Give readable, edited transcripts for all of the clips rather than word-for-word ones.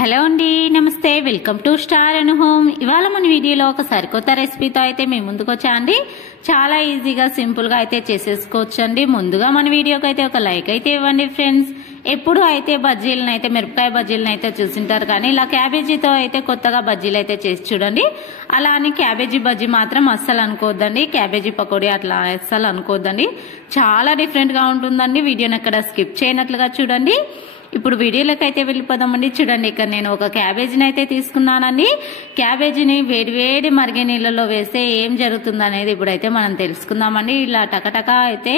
Hello అండి, నమస్తే. Welcome to star and home. ఇవాళ మన వీడియోలో ఒక సరికొత్త రెసిపీతో అయితే మేము ముందుకు వచ్చా అండి. చాలా ఈజీగా సింపుల్ గా అయితే చేసేసుకోవచ్చు అండి. ముందుగా మన వీడియోకి అయితే ఒక లైక్ అయితే ఇవ్వండి ఫ్రెండ్స్. ఎప్పుడు అయితే బజ్జీలను అయితే మిరపకాయ బజ్జీలను అయితే చూసింటారు, కానీ ఇలా క్యాబేజీతో అయితే కొత్తగా బజ్జీలు అయితే చేసి చూడండి. అలా అని క్యాబేజీ బజ్జీ మాత్రం అస్సలు అనుకోవద్దండి, క్యాబేజీ పకోడీ అట్లా అస్సలు అనుకోవద్దండి. చాలా డిఫరెంట్ గా ఉంటుందండి. వీడియోని ఎక్కడ స్కిప్ చేయనట్లుగా చూడండి. ఇప్పుడు వీడియోలోకి అయితే వెళ్ళిపోదామండి. చూడండి, ఇక్కడ నేను ఒక క్యాబేజీని అయితే తీసుకున్నానండి. క్యాబేజీని వేడి మరిగే నీళ్ళలో వేస్తే ఏం జరుగుతుంది అనేది ఇప్పుడైతే మనం తెలుసుకుందామండి. ఇలా టకటకా అయితే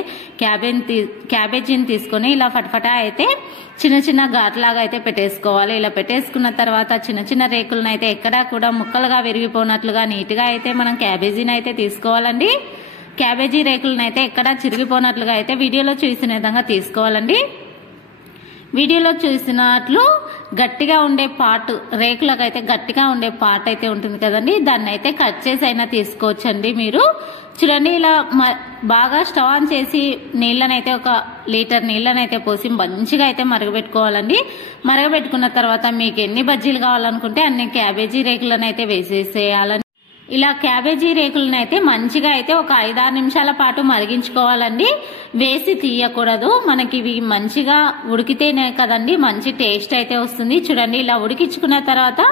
క్యాబేజీని తీసుకొని ఇలా ఫటఫటా అయితే చిన్న చిన్న ఘాట్లాగా అయితే పెట్టేసుకోవాలి. ఇలా పెట్టేసుకున్న తర్వాత చిన్న చిన్న రేకులను అయితే ఎక్కడా కూడా ముక్కలుగా విరిగిపోనట్లుగా నీట్గా అయితే మనం క్యాబేజీని అయితే తీసుకోవాలండి. క్యాబేజీ రేకులను అయితే ఎక్కడా చిరిగిపోనట్లుగా అయితే వీడియోలో చూసిన విధంగా తీసుకోవాలండి. వీడియోలో చూసినట్లు గట్టిగా ఉండే పార్ట్, రేకులకైతే గట్టిగా ఉండే పార్ట్ అయితే ఉంటుంది కదండి, దాన్ని అయితే కట్ చేసి అయినా తీసుకోవచ్చండి. మీరు చూడండి, ఇలా బాగా స్టవ్ ఆన్ చేసి నీళ్ళనైతే 1 లీటర్ నీళ్ళనైతే పోసి మంచిగా అయితే మరగబెట్టుకోవాలండి. మరగబెట్టుకున్న తర్వాత మీకు ఎన్ని బజ్జీలు కావాలనుకుంటే అన్ని క్యాబేజీ రేకులను అయితే వేసేసేయాలండి. ఇలా క్యాబేజీ రేకులను అయితే మంచిగా అయితే ఒక 5-6 నిమిషాల పాటు మరిగించుకోవాలండి. వేసి తీయకూడదు. మనకి ఇవి మంచిగా ఉడికితేనే కదండి మంచి టేస్ట్ అయితే వస్తుంది. చూడండి, ఇలా ఉడికించుకున్న తర్వాత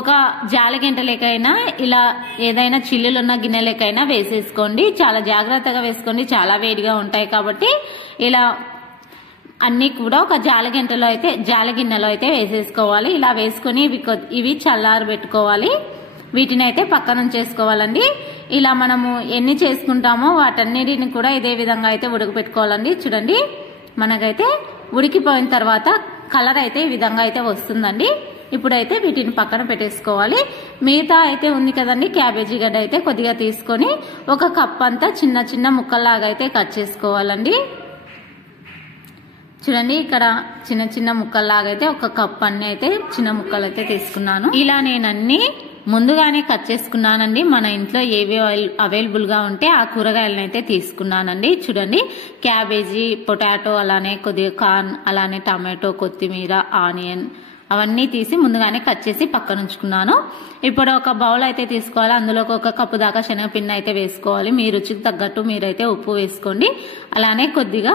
ఒక జాలగంటలేకైనా ఇలా ఏదైనా చిల్లులున్న గిన్నెలకైనా వేసేసుకోండి. చాలా జాగ్రత్తగా వేసుకోండి, చాలా వేడిగా ఉంటాయి కాబట్టి. ఇలా అన్ని కూడా ఒక జాలగిన్నెలో అయితే వేసేసుకోవాలి. ఇలా వేసుకొని ఇవి చల్లారి పెట్టుకోవాలి. వీటిని అయితే పక్కన ఉంచేసుకోవాలండి. ఇలా మనము ఎన్ని చేసుకుంటామో వాటన్నిటిని కూడా ఇదే విధంగా అయితే ఉడకపెట్టుకోవాలండి. చూడండి, మనకైతే ఉడికిపోయిన తర్వాత కలర్ అయితే ఈ విధంగా అయితే వస్తుందండి. ఇప్పుడైతే వీటిని పక్కన పెట్టేసుకోవాలి. మిగతా అయితే ఉంది కదండి క్యాబేజీ గడ్డ అయితే కొద్దిగా తీసుకొని 1 కప్ అంతా చిన్న చిన్న ముక్కల్లాగా అయితే కట్ చేసుకోవాలండి. చూడండి, ఇక్కడ చిన్న చిన్న ముక్కల్లాగా అయితే 1 కప్ అన్ని అయితే చిన్న ముక్కలు అయితే తీసుకున్నాను. ఇలా నేనన్నీ ముందుగానే కట్ చేసుకున్నానండి. మన ఇంట్లో ఏవి అవైలబుల్ గా ఉంటే ఆ కూరగాయలను అయితే తీసుకున్నానండి. చూడండి, క్యాబేజీ, పొటాటో, అలానే కొద్దిగా కార్న్, అలానే టమాటో, కొత్తిమీర, ఆనియన్ అవన్నీ తీసి ముందుగానే కట్ చేసి పక్కన ఉంచుకున్నాను. ఇప్పుడు ఒక బౌల్ అయితే తీసుకోవాలి. అందులో 1 కప్పు దాకా శనగపిండి అయితే వేసుకోవాలి. మీ రుచికి తగ్గట్టు మీరైతే ఉప్పు వేసుకోండి. అలానే కొద్దిగా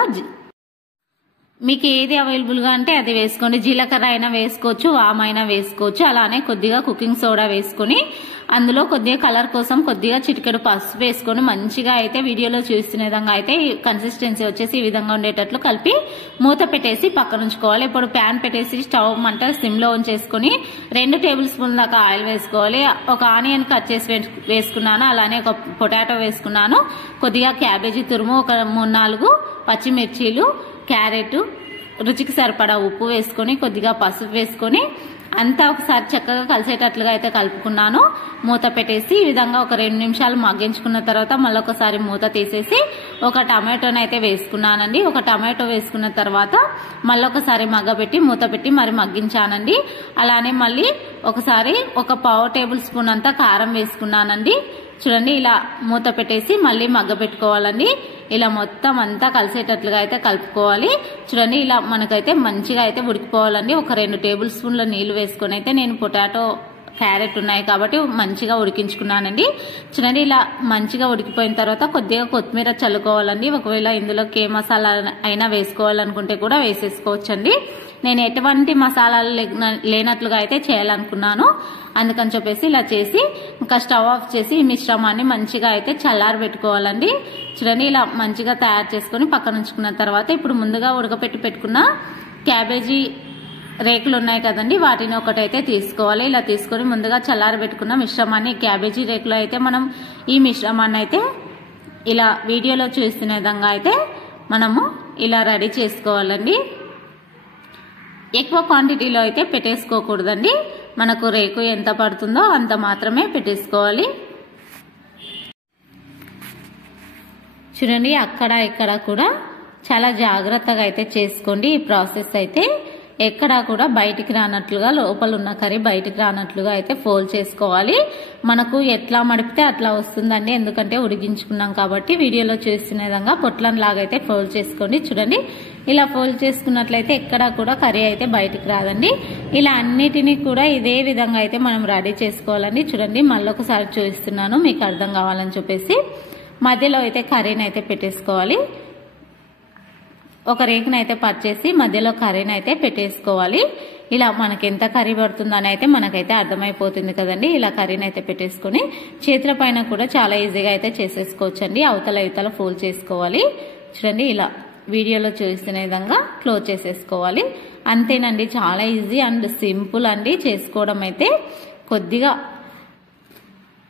మీకు ఏది అవైలబుల్ గా అంటే అది వేసుకోండి. జీలకర్ర అయినా వేసుకోవచ్చు, వామ్ అయినా వేసుకోవచ్చు. అలానే కొద్దిగా కుకింగ్ సోడా వేసుకొని అందులో కొద్దిగా కలర్ కోసం కొద్దిగా చిటికెడు పసుపు వేసుకొని మంచిగా అయితే వీడియోలో చూస్తున్న విధంగా అయితే కన్సిస్టెన్సీ వచ్చేసి ఈ విధంగా ఉండేటట్లు కలిపి మూత పెట్టేసి పక్కన ఉంచుకోవాలి. ఇప్పుడు ప్యాన్ పెట్టేసి స్టవ్ మంట సిమ్ లో ఉంచేసుకుని 2 టేబుల్ స్పూన్ దాకా ఆయిల్ వేసుకోవాలి. 1 ఆనియన్ కట్ చేసి వేసుకున్నాను. అలానే 1 పొటాటో వేసుకున్నాను. కొద్దిగా క్యాబేజీ తురుము, 3-4 పచ్చిమిర్చీలు, క్యారెట్, రుచికి సరిపడా ఉప్పు వేసుకొని కొద్దిగా పసుపు వేసుకొని అంతా ఒకసారి చక్కగా కలిసేటట్లుగా అయితే కలుపుకున్నాను. మూత పెట్టేసి ఈ విధంగా ఒక 2 నిమిషాలు మగ్గించుకున్న తర్వాత మళ్ళొకసారి మూత తీసేసి 1 టమాటోని అయితే వేసుకున్నానండి. 1 టమాటో వేసుకున్న తర్వాత మళ్ళొకసారి మగ్గబెట్టి మూత పెట్టి మరి మగ్గించానండి. అలానే మళ్ళీ ఒకసారి 1 పావు టేబుల్ స్పూన్ అంతా కారం వేసుకున్నానండి. చూడండి, ఇలా మూత పెట్టేసి మళ్ళీ మగ్గబెట్టుకోవాలండి. ఇలా మొత్తం అంతా కలిసేటట్లుగా అయితే కలుపుకోవాలి. చూడండి, ఇలా మనకైతే మంచిగా అయితే ఉడికిపోవాలండి. ఒక 2 టేబుల్ స్పూన్ల నీళ్లు వేసుకొని అయితే నేను పొటాటో, క్యారెట్ ఉన్నాయి కాబట్టి మంచిగా ఉడికించుకున్నానండి. చూడండి, ఇలా మంచిగా ఉడికిపోయిన తర్వాత కొద్దిగా కొత్తిమీర చల్లుకోవాలండి. ఒకవేళ ఇందులోకి ఏ మసాలా అయినా వేసుకోవాలనుకుంటే కూడా వేసేసుకోవచ్చండి. నేను ఎటువంటి మసాలాలు లేనట్లుగా అయితే చేయాలనుకున్నాను. అందుకని చెప్పేసి ఇలా చేసి ఇంకా స్టవ్ ఆఫ్ చేసి ఈ మిశ్రమాన్ని మంచిగా అయితే చల్లారి పెట్టుకోవాలండి. చూడండి, ఇలా మంచిగా తయారు చేసుకుని పక్కన ఉంచుకున్న తర్వాత ఇప్పుడు ముందుగా ఉడకపెట్టి పెట్టుకున్న క్యాబేజీ రేకులు ఉన్నాయి కదండి, వాటిని ఒకటైతే తీసుకోవాలి. ఇలా తీసుకొని ముందుగా చల్లారి పెట్టుకున్న మిశ్రమాన్ని క్యాబేజీ రేకులో అయితే మనం ఈ మిశ్రమాన్ని అయితే ఇలా వీడియోలో చూస్తున్న విధంగా అయితే మనము ఇలా రెడీ చేసుకోవాలండి. ఎక్కువ క్వాంటిటీలో అయితే పెట్టేసుకోకూడదండి. మనకు రేకు ఎంత పడుతుందో అంత మాత్రమే పెట్టేసుకోవాలి. చూడండి, అక్కడ ఇక్కడ కూడా చాలా జాగ్రత్తగా అయితే చేసుకోండి. ఈ ప్రాసెస్ అయితే ఎక్కడా కూడా బయటికి రానట్లుగా, లోపల ఉన్న కర్రీ బయటికి రానట్లుగా అయితే ఫోల్డ్ చేసుకోవాలి. మనకు ఎట్లా మడిపితే అట్లా వస్తుందండి, ఎందుకంటే ఉడికించుకున్నాం కాబట్టి. వీడియోలో చూస్తున్న విధంగా పొట్లం లాగా అయితే ఫోల్డ్ చేసుకోండి. చూడండి, ఇలా ఫోల్డ్ చేసుకున్నట్లయితే ఎక్కడా కూడా కర్రీ అయితే బయటికి రాదండి. ఇలా అన్నిటినీ కూడా ఇదే విధంగా అయితే మనం రెడీ చేసుకోవాలండి. చూడండి, మళ్ళొకసారి చూపిస్తున్నాను మీకు అర్థం కావాలని చెప్పేసి. మధ్యలో అయితే కర్రీని అయితే పెట్టేసుకోవాలి. ఒక రేకుని అయితే పర్చేసి మధ్యలో కర్రీని అయితే పెట్టేసుకోవాలి. ఇలా మనకి ఎంత కర్రీ పడుతుందని అయితే మనకైతే అర్థమైపోతుంది కదండి. ఇలా కర్రీని అయితే పెట్టేసుకొని చేతుల పైన కూడా చాలా ఈజీగా అయితే చేసేసుకోవచ్చండి. అవతల ఇవతల ఫోల్డ్ చేసుకోవాలి. చూడండి, ఇలా వీడియోలో చూస్తున్న విధంగా క్లోజ్ చేసేసుకోవాలి. అంతేనండి, చాలా ఈజీ అండ్ సింపుల్ అండి. చేసుకోవడం అయితే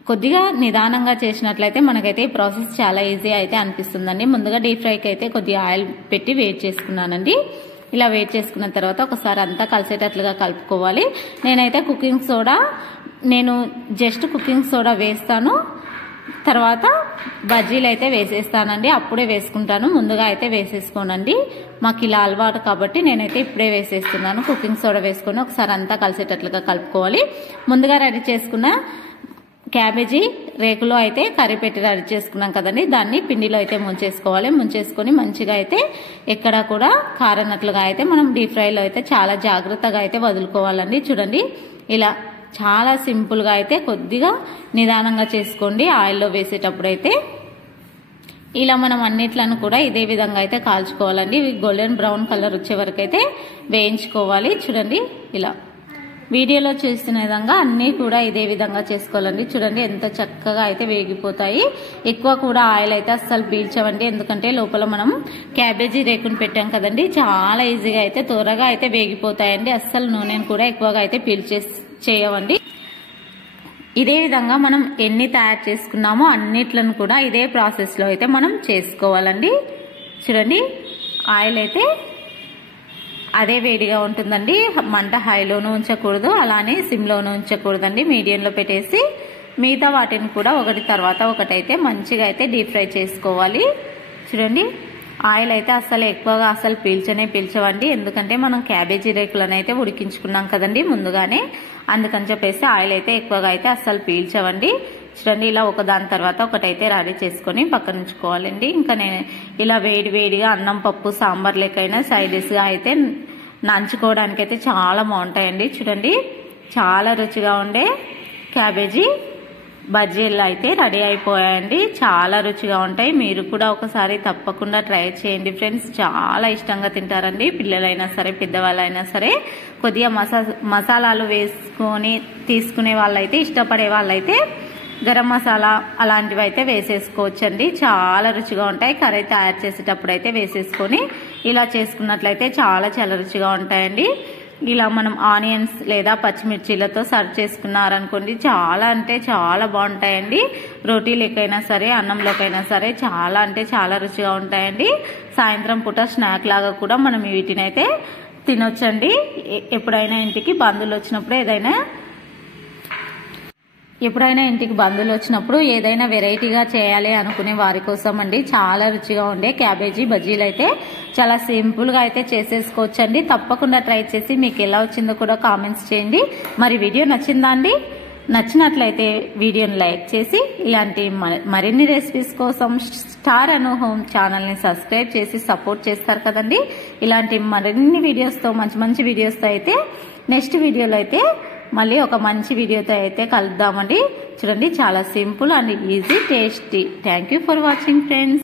కొద్దిగా నిదానంగా చేసినట్లయితే మనకైతే ఈ ప్రాసెస్ చాలా ఈజీ అయితే అనిపిస్తుందండి. ముందుగా డీప్ ఫ్రైకి అయితే కొద్దిగా ఆయిల్ పెట్టి వేట్ చేసుకున్నానండి. ఇలా వేట్ చేసుకున్న తర్వాత ఒకసారి అంతా కలిసేటట్లుగా కలుపుకోవాలి. నేనైతే జస్ట్ కుకింగ్ సోడా వేస్తాను, తర్వాత బజ్జీలు అయితే వేసేస్తానండి. అప్పుడే వేసుకుంటాను, ముందుగా అయితే వేసేసుకోనండి. మాకు ఇలా అలవాటు కాబట్టి నేనైతే ఇప్పుడే వేసేస్తున్నాను. కుకింగ్ సోడా వేసుకొని ఒకసారి అంతా కలిసేటట్లుగా కలుపుకోవాలి. ముందుగా రెడీ చేసుకున్న క్యాబేజీ రేకులో అయితే కర్రీ పెట్టి రెడీ చేసుకున్నాం కదండి, దాన్ని పిండిలో అయితే ముంచేసుకోవాలి. ముంచేసుకొని మంచిగా అయితే ఎక్కడా కూడా కారనట్లుగా అయితే మనం డీప్ ఫ్రైలో అయితే చాలా జాగ్రత్తగా అయితే వదులుకోవాలండి. చూడండి, ఇలా చాలా సింపుల్గా అయితే కొద్దిగా నిదానంగా చేసుకోండి. ఆయిల్లో వేసేటప్పుడు అయితే ఇలా మనం అన్నిట్లను కూడా ఇదే విధంగా అయితే కాల్చుకోవాలండి. ఇవి గోల్డెన్ బ్రౌన్ కలర్ వచ్చే వరకు అయితే వేయించుకోవాలి. చూడండి, ఇలా వీడియోలో చూస్తున్న విధంగా అన్నీ కూడా ఇదే విధంగా చేసుకోవాలండి. చూడండి, ఎంత చక్కగా అయితే వేగిపోతాయి. ఎక్కువ కూడా ఆయిల్ అయితే అస్సలు పీల్చవండి, ఎందుకంటే లోపల మనం క్యాబేజీ రేకుని పెట్టాం కదండి. చాలా ఈజీగా అయితే త్వరగా అయితే వేగిపోతాయండి. అస్సలు నూనెను కూడా ఎక్కువగా అయితే చేయవండి. ఇదే విధంగా మనం ఎన్ని తయారు చేసుకున్నామో అన్నిట్లను కూడా ఇదే ప్రాసెస్ లో అయితే మనం చేసుకోవాలండి. చూడండి, ఆయిల్ అయితే అదే వేడిగా ఉంటుందండి. మంట హైలోనూ ఉంచకూడదు, అలానే సిమ్లోనూ ఉంచకూడదండి. మీడియంలో పెట్టేసి మిగతా వాటిని కూడా ఒకటి తర్వాత ఒకటైతే మంచిగా అయితే డీప్ ఫ్రై చేసుకోవాలి. చూడండి, ఆయిల్ అయితే ఎక్కువగా పీల్చవండి, ఎందుకంటే మనం క్యాబేజీ రేకులను అయితే ఉడికించుకున్నాం కదండి ముందుగానే. అందుకని చెప్పేసి ఆయిల్ అయితే ఎక్కువగా అయితే పీల్చవండి. చూడండి, ఇలా ఒకదాని తర్వాత ఒకటైతే రెడీ చేసుకొని పక్కన ఉంచుకోవాలండి. ఇంకా నేను ఇలా వేడిగా అన్నం, పప్పు, సాంబార్ లెక్కైనా సైడ్ డిష్గా అయితే నంచుకోవడానికి అయితే చాలా బాగుంటాయండి. చూడండి, చాలా రుచిగా ఉండే క్యాబేజీ బజ్జీలు అయితే రెడీ అయిపోయాయండి. చాలా రుచిగా ఉంటాయి. మీరు కూడా ఒకసారి తప్పకుండా ట్రై చేయండి ఫ్రెండ్స్. చాలా ఇష్టంగా తింటారండి, పిల్లలైనా సరే పెద్దవాళ్ళైనా సరే. కొద్దిగా మసాలాలు వేసుకొని తీసుకునే వాళ్ళైతే, ఇష్టపడే వాళ్ళైతే గరం మసాలా అలాంటివి అయితే వేసేసుకోవచ్చండి. చాలా రుచిగా ఉంటాయి. కర్రీ తయారు చేసేటప్పుడు అయితే వేసేసుకొని ఇలా చేసుకున్నట్లయితే చాలా రుచిగా ఉంటాయండి. ఇలా మనం ఆనియన్స్ లేదా పచ్చిమిర్చిలతో సర్వ్ చేసుకున్నారనుకోండి, చాలా అంటే చాలా బాగుంటాయండి. రోటీలకైనా సరే, అన్నంలోకైనా సరే చాలా రుచిగా ఉంటాయండి. సాయంత్రం పూట స్నాక్ లాగా కూడా మనం వీటిని అయితే తినొచ్చండి. ఎప్పుడైనా ఇంటికి బంధువులు వచ్చినప్పుడు ఏదైనా వెరైటీగా చేయాలి అనుకునే వారి కోసం అండి. చాలా రుచిగా ఉండే క్యాబేజీ బజ్జీలు అయితే చాలా సింపుల్ గా అయితే చేసేసుకోవచ్చండి. తప్పకుండా ట్రై చేసి మీకు ఎలా వచ్చిందో కూడా కామెంట్స్ చేయండి. మరి వీడియో నచ్చిందా అండి? నచ్చినట్లయితే వీడియోని లైక్ చేసి ఇలాంటి మరిన్ని రెసిపీస్ కోసం స్టార్ అను హోమ్ ఛానల్ ని సబ్స్క్రైబ్ చేసి సపోర్ట్ చేస్తారు కదండి. ఇలాంటి మరిన్ని వీడియోస్తో మంచి వీడియోస్తో అయితే నెక్స్ట్ వీడియోలో అయితే మళ్ళీ ఒక మంచి వీడియోతో అయితే కలుద్దామండి. చూడండి, చాలా simple and easy, tasty. Thank you for watching friends.